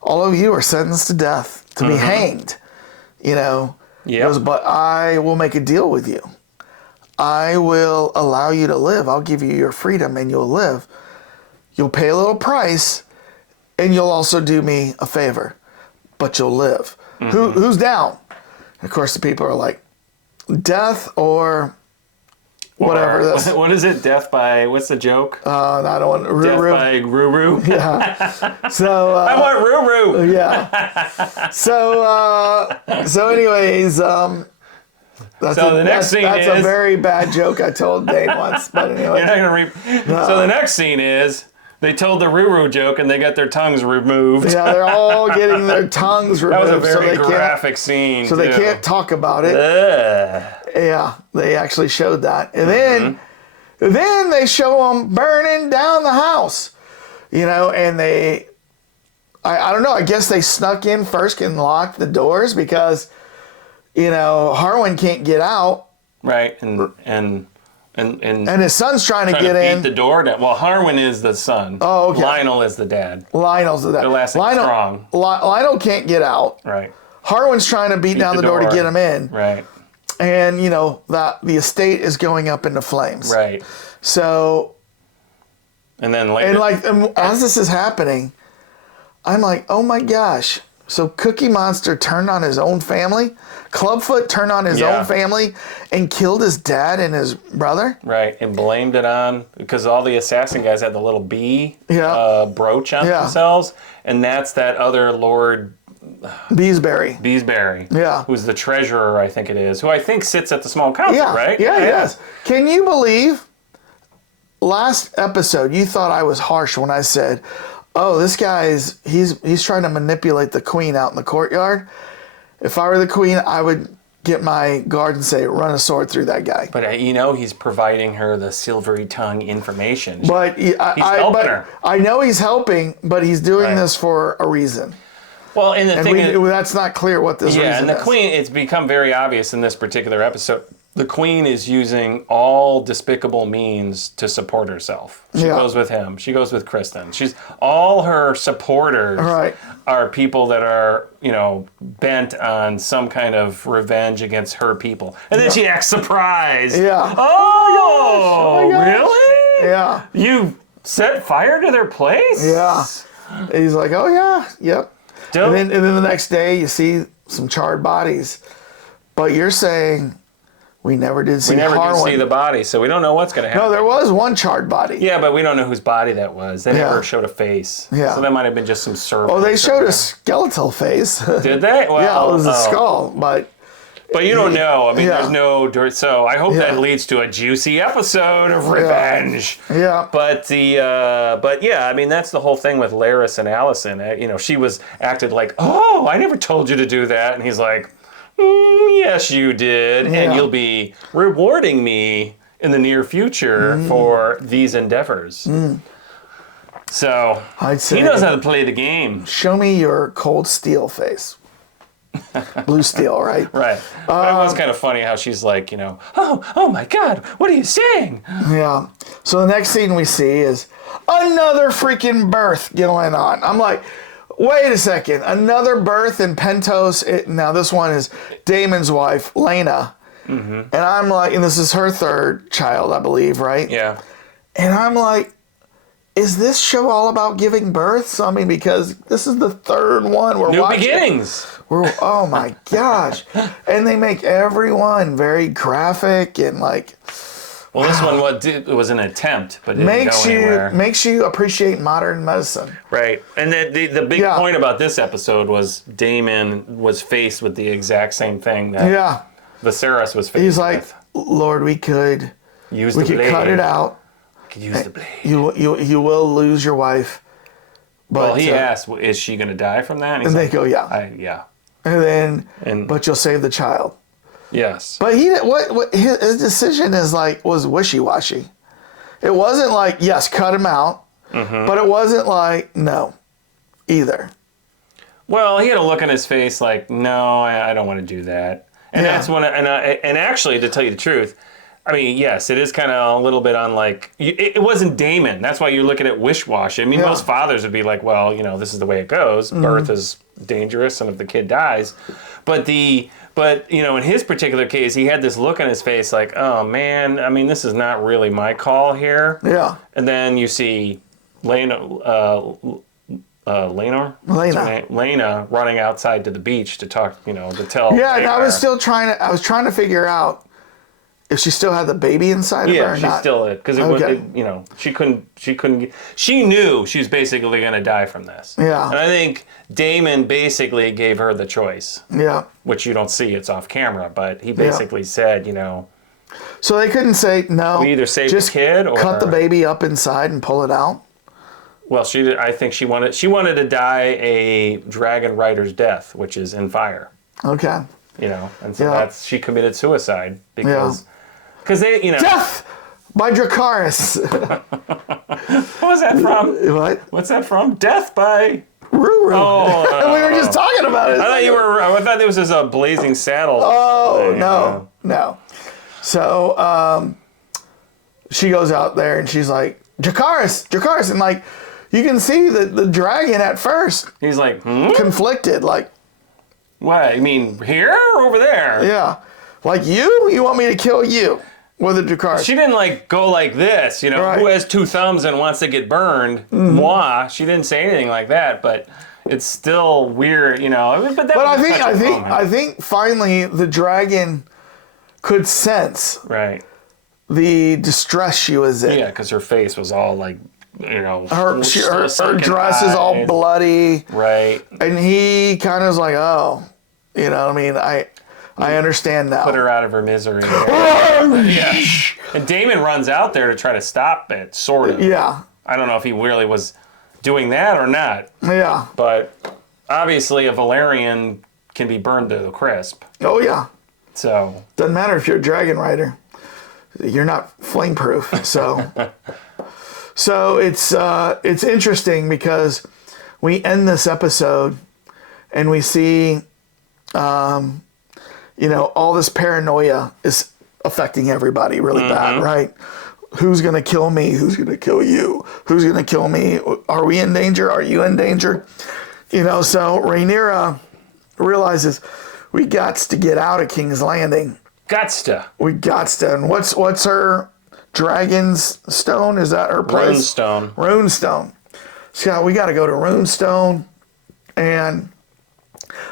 all of you are sentenced to death, to be hanged. He Yep. goes, but I will make a deal with you. I will allow you to live. I'll give you your freedom and you'll live. You'll pay a little price and you'll also do me a favor, but you'll live. Who's down? And of course, the people are like, death or whatever. Or, what is it? Death by, what's the joke? I don't want Death by Ruru? Yeah. So I want Ruru! yeah. So anyways, that's So the next scene that's is- a very bad joke I told Dane once. But anyway, You're not gonna So the next scene is, they told the Ruru joke and they got their tongues removed. yeah, they're all getting their tongues removed. That was a very so they graphic scene, So they too. can't talk about it. Ugh. Yeah, they actually showed that. And then they show them burning down the house. You know, and I don't know, I guess they snuck in first and locked the doors because, you know, Harwin can't get out. Right, and his son's trying to get beat in. the door down. Well, Harwin is the son. Oh, okay. Lionel is the dad. Lionel's the They're lasting strong. Lionel can't get out. Right. Harwin's trying to beat down the door to get him in. Right. And, you know, the estate is going up into flames. Right. So, And then later. and as this is happening, I'm like, oh my gosh. So Cookie Monster turned on his own family? Clubfoot turned on his own family and killed his dad and his brother? Right, and blamed it on, because all the assassin guys had the little bee brooch on themselves, and that's that other Lord Beesbury. Yeah. Who's the treasurer, I think it is, who I think sits at the small council, right? Yeah, he does. Can you believe last episode you thought I was harsh when I said, oh, this guy's he's trying to manipulate the queen out in the courtyard. If I were the queen, I would get my guard and say, run a sword through that guy. But you know, he's providing her the silvery tongue information. But he's helping her. I know he's helping, but he's doing this for a reason. Well, and the thing is, that's not clear what this reason is. Yeah, and the queen, it's become very obvious in this particular episode. The queen is using all despicable means to support herself. She goes with him. She goes with Kristen. All her supporters are people that are, you know, bent on some kind of revenge against her people. And then she acts surprised. Yeah. Oh, my gosh. really? Yeah. You set fire to their place? Yeah. He's like, oh yeah, yep. Dope. And then the next day you see some charred bodies. But you're saying we never did see Harwin. We never did see the body, so we don't know what's going to happen. No, there was one charred body. Yeah, but we don't know whose body that was. They never showed a face. Yeah. So that might have been just some servant. Oh, they showed a skeletal face. Did they? Well, yeah, it was a skull, but you don't know. I mean, there's no dirt. So I hope that leads to a juicy episode of revenge. Yeah. But yeah, I mean, that's the whole thing with Laris and Allison. You know, she was acted like, oh, I never told you to do that, and he's like, yes, you did, and you'll be rewarding me in the near future for these endeavors. So I'd say, he knows how to play the game. Show me your cold steel face. Blue steel, right? Right. But it was kind of funny how she's like, you know, oh my God, what are you saying? Yeah. So the next scene we see is another freaking birth going on. I'm like, wait a second, another birth in Pentos. Now this one is Damon's wife, Lena. And I'm like, and this is her third child, I believe, right? Yeah. And I'm like, is this show all about giving births? I mean, because this is the third one we're New watching. beginnings. Oh my gosh. And they make everyone very graphic and like. Well, this one was an attempt, but it didn't go anywhere. Makes you appreciate modern medicine. Right. And the big point about this episode was Damon was faced with the exact same thing that Viserys was faced with. He's like, Lord, we could cut it out. Use the blade. You will lose your wife. But, well, he asked, is she going to die from that? And they go, yeah. Yeah. And then, but you'll save the child. Yes. But his decision was wishy-washy. It wasn't like, yes, cut him out. But it wasn't like, no, either. Well, he had a look on his face like, no, I don't want to do that. And that's when, and actually, to tell you the truth, I mean, yes, it is kind of a little bit on like, it wasn't Damon. That's why you're looking at wish-washy. I mean, most fathers would be like, well, you know, this is the way it goes. Birth is dangerous, and if the kid dies. But But, you know, in his particular case, he had this look on his face like, oh, man, I mean, this is not really my call here. Yeah. And then you see Lena running outside to the beach to talk, you know, to tell. Yeah, and I was Hagar. trying to figure out if she still had the baby inside of her or Yeah, she not. still did. Because you know, she knew she was basically going to die from this. Yeah. And I think Damon basically gave her the choice. Yeah. Which you don't see, it's off camera, but he basically said, you know. So they couldn't say, no, We either save just the kid or cut the baby up inside and pull it out? Well, I think she wanted to die a dragon rider's death, which is in fire. Okay. You know, and so she committed suicide because they, you know. Death by Dracarys. What was that from? What? What's that from? Death by Ruru. Oh, we were just talking about it. I thought there was this Blazing Saddle. Oh, no. So she goes out there and she's like, Dracarys. And like, you can see the dragon at first He's like, conflicted. Like, what? You mean here or over there? yeah. Like, you want me to kill you with a Dracarys. She didn't like go like this, you know, Right. who has two thumbs and wants to get burned? Moi. She didn't say anything like that, but it's still weird, you know. But I think finally the dragon could sense right. the distress she was in. Yeah, because her face was all like, you know, Her sunken dress is all eyes. bloody. Right. And he kind of was like, oh, you know what I mean? I understand now. Put her out of her misery. Yeah. And Damon runs out there to try to stop it, sort of. Yeah. I don't know if he really was doing that or not. Yeah. But obviously a Valerian can be burned to the crisp. Oh, yeah. So. Doesn't matter if you're a dragon rider. You're not flame proof. So so it's interesting because we end this episode and we see you know, all this paranoia is affecting everybody really bad, right? Who's going to kill me? Who's going to kill you? Who's going to kill me? Are we in danger? Are you in danger? You know, so Rhaenyra realizes we gots to get out of King's Landing. Gotsta. We gots to. And what's her dragon's stone? Is that her place? Runestone. Runestone. So we got to go to Runestone and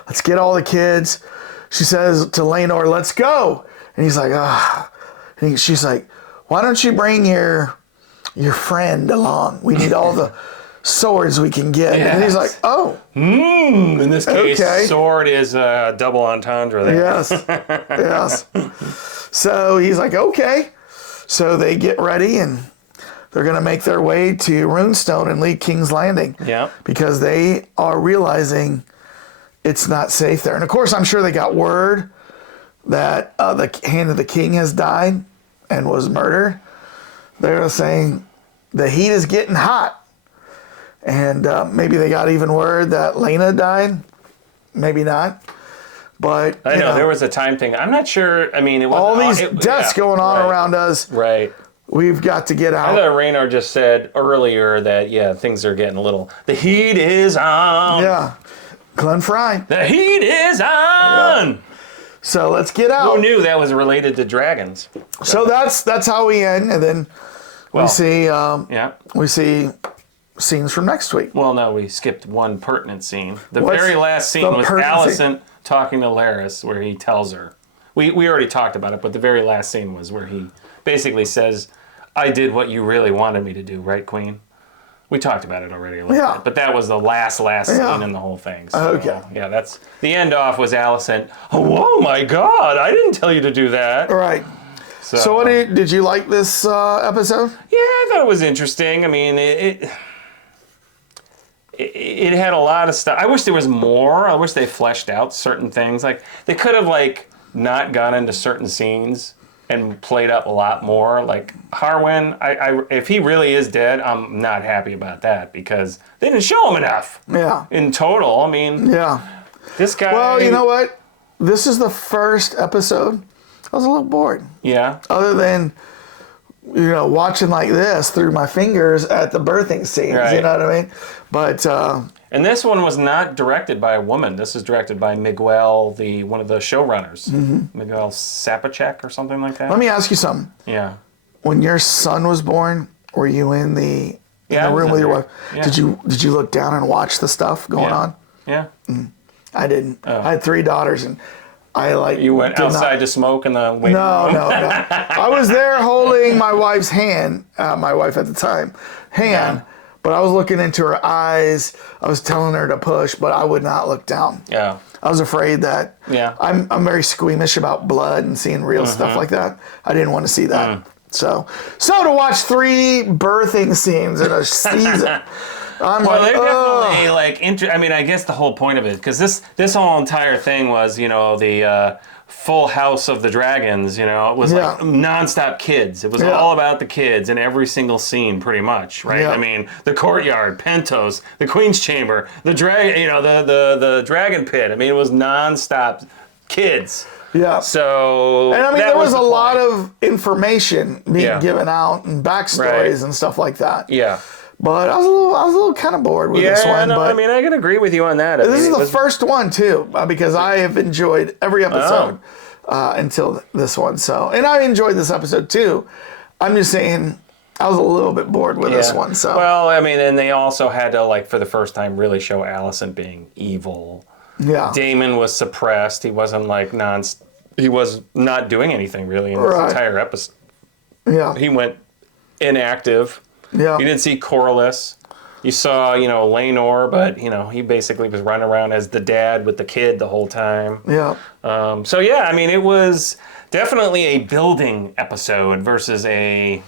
let's get all the kids. She says to Laenor, let's go. And he's like, ah. And she's like, why don't you bring your friend along? We need all the swords we can get. Yes. And he's like, oh. In this case, Okay. sword is a double entendre there. Yes. Yes. So he's like, okay. So they get ready and they're going to make their way to Runestone and leave King's Landing. Yeah. Because they are realizing it's not safe there. And of course, I'm sure they got word that the hand of the king has died and was murdered. They're saying the heat is getting hot. And maybe they got even word that Lena died. Maybe not. But I know there was a time thing. I'm not sure. I mean, it was all these deaths going on around us. Right. We've got to get I out. thought Rhaenyra just said earlier that, things are getting a little... The heat is on. Yeah. Glenn Fry. The heat is on. Yeah. So let's get out. Who knew that was related to dragons? So that's how we end. And then we see scenes from next week. Well, no, we skipped one pertinent scene. The What's very last scene the was pertinent scene? Alicent talking to Larys, where he tells her. We already talked about it, but the very last scene was where he basically says, I did what you really wanted me to do, right, Queen? We talked about it already a little bit, but that was the last scene in the whole thing. So, Okay. Yeah, that's the end off was Alicent. Oh my God, I didn't tell you to do that. All right. So what did you like this episode? Yeah, I thought it was interesting. I mean, it had a lot of stuff. I wish there was more. I wish they fleshed out certain things. Like they could have not gone into certain scenes and played up a lot more. Like Harwin, if he really is dead, I'm not happy about that because they didn't show him enough. Yeah. In total, I mean. Yeah. This guy. Well, you know what? This is the first episode. I was a little bored. Yeah. Other than, watching like this through my fingers at the birthing scenes. Right. You know what I mean? But And this one was not directed by a woman. This is directed by Miguel, one of the showrunners. Miguel Sapochnik or something like that. Let me ask you something. Yeah. When your son was born, were you in the room with your wife? Yeah. Did you look down and watch the stuff going on? Yeah. I didn't. I had 3 daughters, and I You went outside to smoke in the waiting room? No. I was there holding my wife's hand, my wife at the time, but I was looking into her eyes. I was telling her to push, but I would not look down. Yeah. I was afraid that I'm very squeamish about blood and seeing real stuff like that. I didn't want to see that. So to watch 3 birthing scenes in a season. They're definitely like. I mean, I guess the whole point of it, because this whole entire thing was, the Full House of the Dragons. It was like nonstop kids. It was all about the kids in every single scene, pretty much, right? Yeah. I mean, the courtyard, Pentos, the Queen's Chamber, the dragon, the dragon pit. I mean, it was nonstop kids. Yeah. So, and I mean, there was a lot of information being given out and backstories and stuff like that. Yeah. But I was a little kind of bored with this one. I mean, I can agree with you on that. This is the first one too, because I have enjoyed every episode until this one. So, and I enjoyed this episode too. I'm just saying, I was a little bit bored with this one. So, well, I mean, and they also had to, like, for the first time, really show Allison being evil. Yeah. Damon was suppressed. He wasn't like he was not doing anything really in this entire episode. Yeah. He went inactive. Yeah. You didn't see Corliss. You saw, Lenore, but, he basically was running around as the dad with the kid the whole time. Yeah. I mean, it was definitely a building episode versus a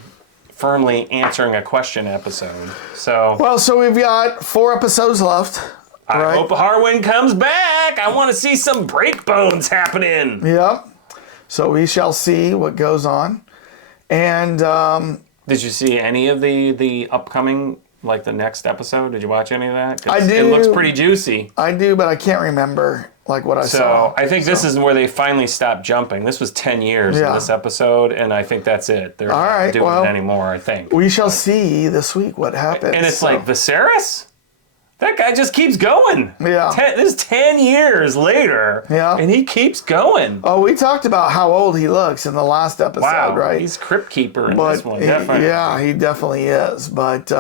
firmly answering a question episode. So we've got 4 episodes left. I hope Harwin comes back. I want to see some breakbones happening. Yep. So we shall see what goes on. And did you see any of the upcoming, like the next episode? Did you watch any of that? I do. It looks pretty juicy. I do, but I can't remember like what I saw. So I think this is where they finally stopped jumping. This was 10 years in this episode, and I think that's it. They're not doing it anymore, I think. We shall see this week what happens. And it's like, Viserys? That guy just keeps going. Yeah. This is 10 years later. Yeah. And he keeps going. Oh, we talked about how old he looks in the last episode, right? He's Crypt Keeper in this one, definitely. He definitely is. But,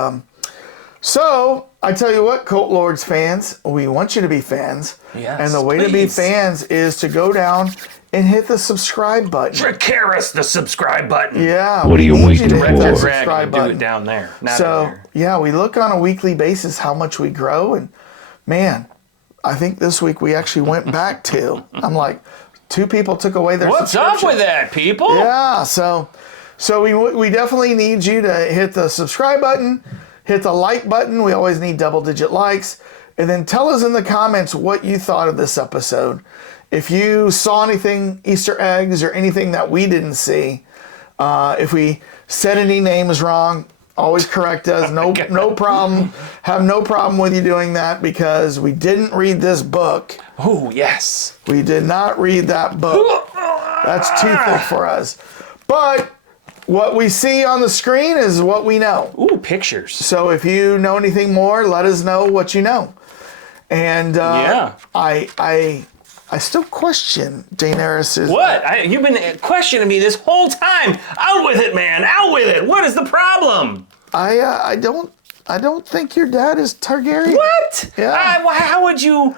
so, I tell you what, Cult Lords fans, we want you to be fans. Yes, and the way to be fans is to go down and hit the subscribe button. Dracarys, the subscribe button. Yeah. What are you waiting for? Hit that Do subscribe button. it down there, not So, here. yeah, we look on a weekly basis how much we grow. And, man, I think this week we actually went back to, I'm like, 2 people took away their What's up subscription. with that, people? Yeah, so we definitely need you to hit the subscribe button, hit the like button. We always need double-digit likes. And then tell us in the comments what you thought of this episode. If you saw anything, Easter eggs, or anything that we didn't see, if we said any names wrong, always correct us. No problem. Have no problem with you doing that because we didn't read this book. Oh, yes. We did not read that book. That's too thick for us. But what we see on the screen is what we know. Ooh, pictures. So if you know anything more, let us know what you know. And I still question Daenerys's. What? You've been questioning me this whole time. Out with it, man. Out with it. What is the problem? I don't think your dad is Targaryen. What? Yeah. How would you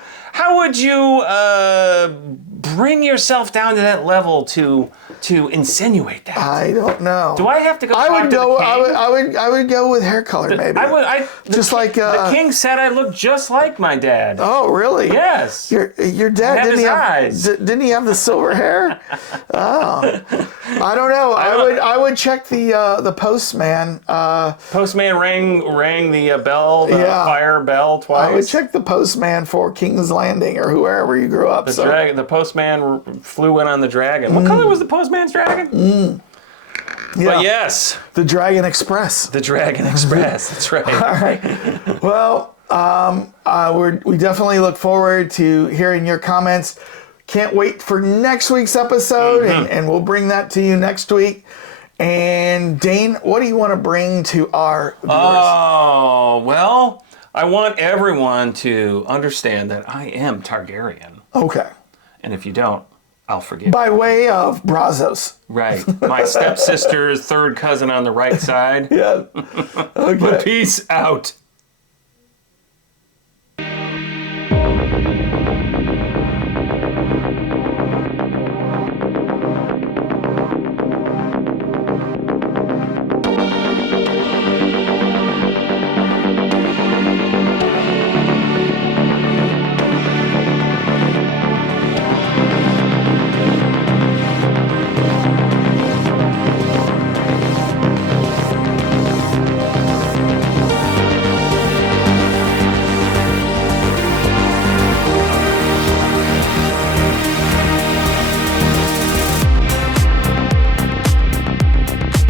bring yourself down to that level to insinuate that? I don't know. Do I have to go? I would go. To the king? I would go with hair color, maybe. The king said I look just like my dad. Oh, really? Yes. Your dad have his eyes. Didn't he have the silver hair? Oh, I don't know. I would check the postman. Postman rang the bell, the fire bell twice. I would check the postman for King's Landing or wherever you grew up. The postman flew in on the dragon. What color was the postman's dragon? Yeah. But yes. The Dragon Express. The Dragon Express. That's right. All right. Well, we definitely look forward to hearing your comments. Can't wait for next week's episode, and we'll bring that to you next week. And Dane, what do you want to bring to our viewers? Oh, well, I want everyone to understand that I am Targaryen. Okay. And if you don't, I'll forgive you. By way of Brazos. Right. My stepsister's third cousin on the right side. Yeah. Okay. But peace out.